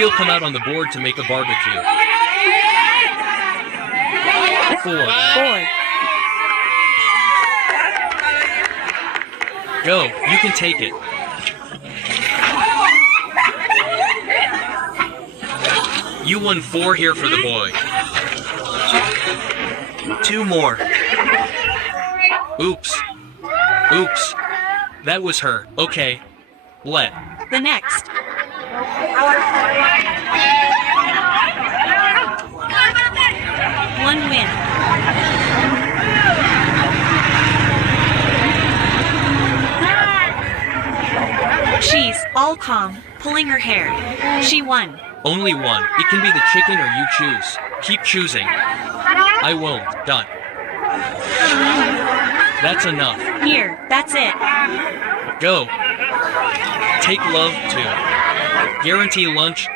she'll come out on the board to make a barbecue. 4. 4. Go, you can take it. You won 4 here for the boy. 2 more. Oops. Oops. That was her. Okay. Let. The next. One win. She's all calm, pulling her hair. She won. Only one. It can be the chicken or you choose. Keep choosing. I won't. Done. That's enough. Here, that's it. Go. Take love too. Guarantee lunch.